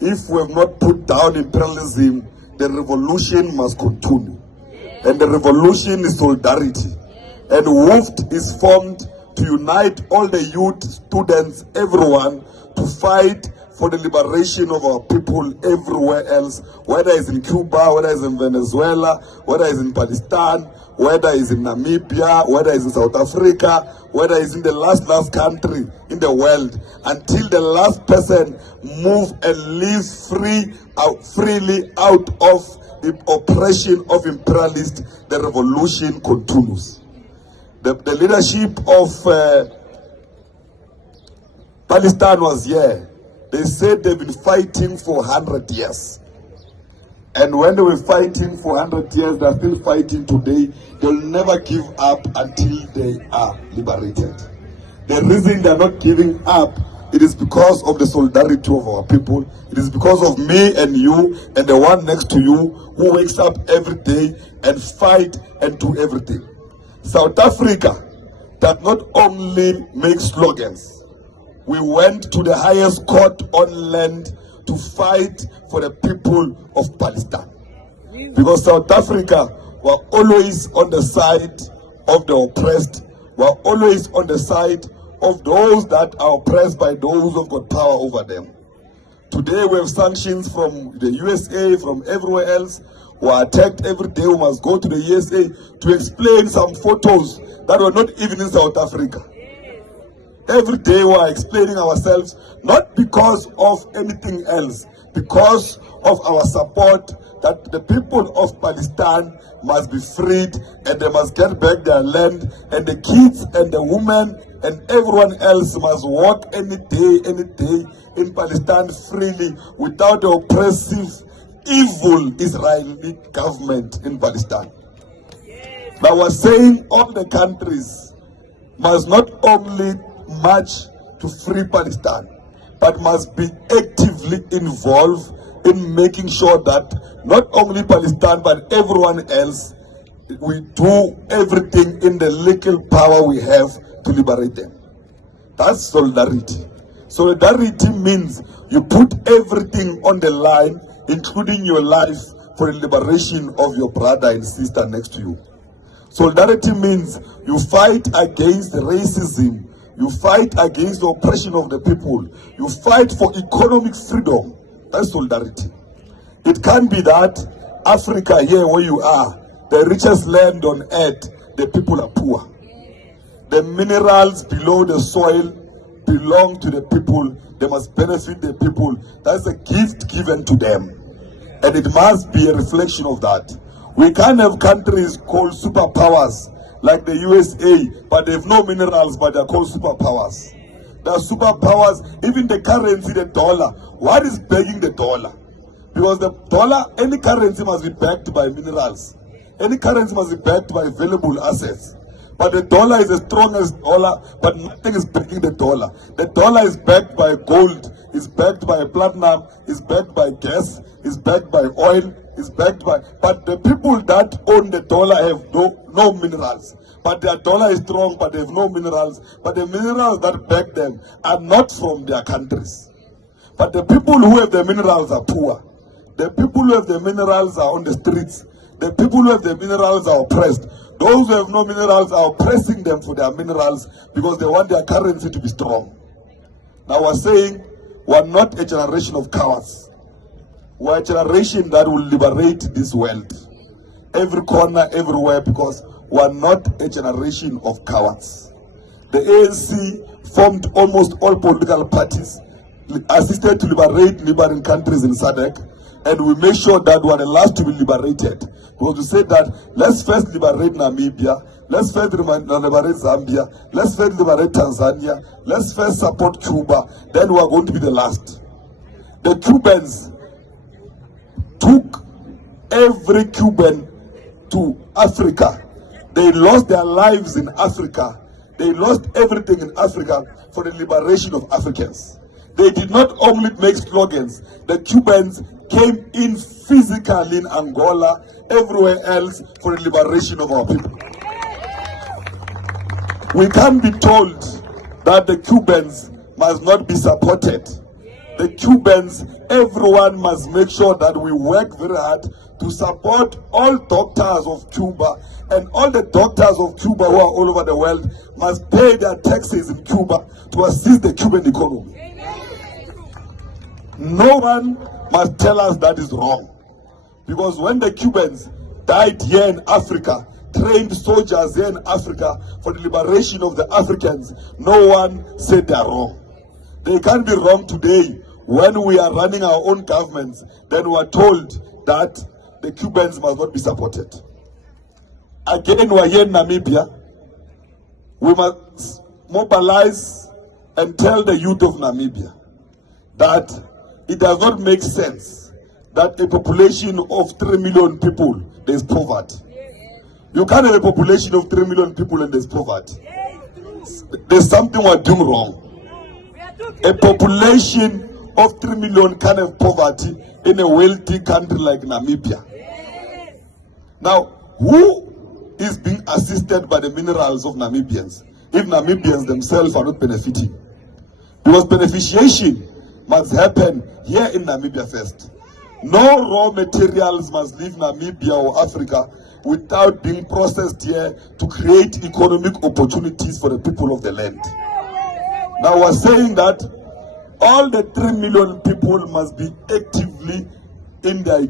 if we have not put down imperialism, the revolution must continue. And the revolution is solidarity. And WOOFT is formed to unite all the youth, students, everyone, to fight for the liberation of our people everywhere else, whether it's in Cuba, whether it's in Venezuela, whether it's in Palestine, whether it's in Namibia, whether it's in South Africa, whether it's in the last country in the world, until the last person move and live freely out of the oppression of imperialists, the revolution continues. The leadership of Palestine was here. They said they've been fighting for 100 years. And when they were fighting for 100 years, they're still fighting today. They'll never give up until they are liberated. The reason they're not giving up, it is because of the solidarity of our people. It is because of me and you and the one next to you who wakes up every day and fight and do everything. South Africa does not only make slogans. We went to the highest court on land to fight for the people of Palestine. Because South Africa were always on the side of the oppressed, were always on the side of those that are oppressed by those who have got power over them. Today we have sanctions from the USA, from everywhere else. We are attacked every day. We must go to the USA to explain some photos that were not even in South Africa. Every day we are explaining ourselves, not because of anything else, because of our support that the people of Palestine must be freed and they must get back their land, and the kids and the women and everyone else must walk any day in Palestine freely without the oppressive, evil Israeli government in Palestine. Now we're saying all the countries must not only march to free Palestine, but must be actively involved in making sure that not only Palestine but everyone else, we do everything in the legal power we have to liberate them. That's solidarity. Solidarity means you put everything on the line, including your life, for the liberation of your brother and sister next to you. Solidarity means you fight against racism. You fight against the oppression of the people. You fight for economic freedom. That's solidarity. It can't be that Africa, here where you are, the richest land on earth, the people are poor. The minerals below the soil belong to the people. They must benefit the people. That's a gift given to them. And it must be a reflection of that. We can't have countries called superpowers like the USA, but they have no minerals, but they're called superpowers. They are superpowers, even the currency, the dollar. What is backing the dollar? Because the dollar, any currency must be backed by minerals. Any currency must be backed by valuable assets. But the dollar is the strongest dollar, but nothing is backing the dollar. The dollar is backed by gold, is backed by platinum, is backed by gas, is backed by oil, is backed by, but the people that own the dollar have no minerals. But their dollar is strong, but they have no minerals. But the minerals that back them are not from their countries. But the people who have the minerals are poor. The people who have the minerals are on the streets. The people who have the minerals are oppressed. Those who have no minerals are oppressing them for their minerals because they want their currency to be strong. Now we're saying we're not a generation of cowards. We're a generation that will liberate this world. Every corner, everywhere, because we're not a generation of cowards. The ANC formed almost all political parties, assisted to liberate neighboring countries in SADC, and we make sure that we are the last to be liberated. Because we said that let's first liberate Namibia, let's first liberate Zambia, let's first liberate Tanzania, let's first support Cuba, then we are going to be the last. The Cubans took every Cuban to Africa. They lost their lives in Africa. They lost everything in Africa for the liberation of Africans. They did not only make slogans. The Cubans came in physically in Angola, everywhere else, for the liberation of our people. We can't be told that the Cubans must not be supported. the Cubans, everyone must make sure that we work very hard to support all doctors of Cuba, and all the doctors of Cuba who are all over the world must pay their taxes in Cuba to assist the Cuban economy. No one must tell us that is wrong. Because when the Cubans died here in Africa, trained soldiers here in Africa for the liberation of the Africans, no one said they are wrong. They can't be wrong today when we are running our own governments. Then we are told that the Cubans must not be supported. Again, we are here in Namibia. We must mobilize and tell the youth of Namibia that it does not make sense that a population of 3 million people, there is poverty. You can't have a population of 3 million people and there's poverty. There's something we're doing wrong. A population of 3 million can't have poverty in a wealthy country like Namibia. Now, who is being assisted by the minerals of Namibians if Namibians themselves are not benefiting? Because beneficiation must happen here in Namibia first. No raw materials must leave Namibia or Africa without being processed here to create economic opportunities for the people of the land. Now we're saying that all the 3 million people must be actively in their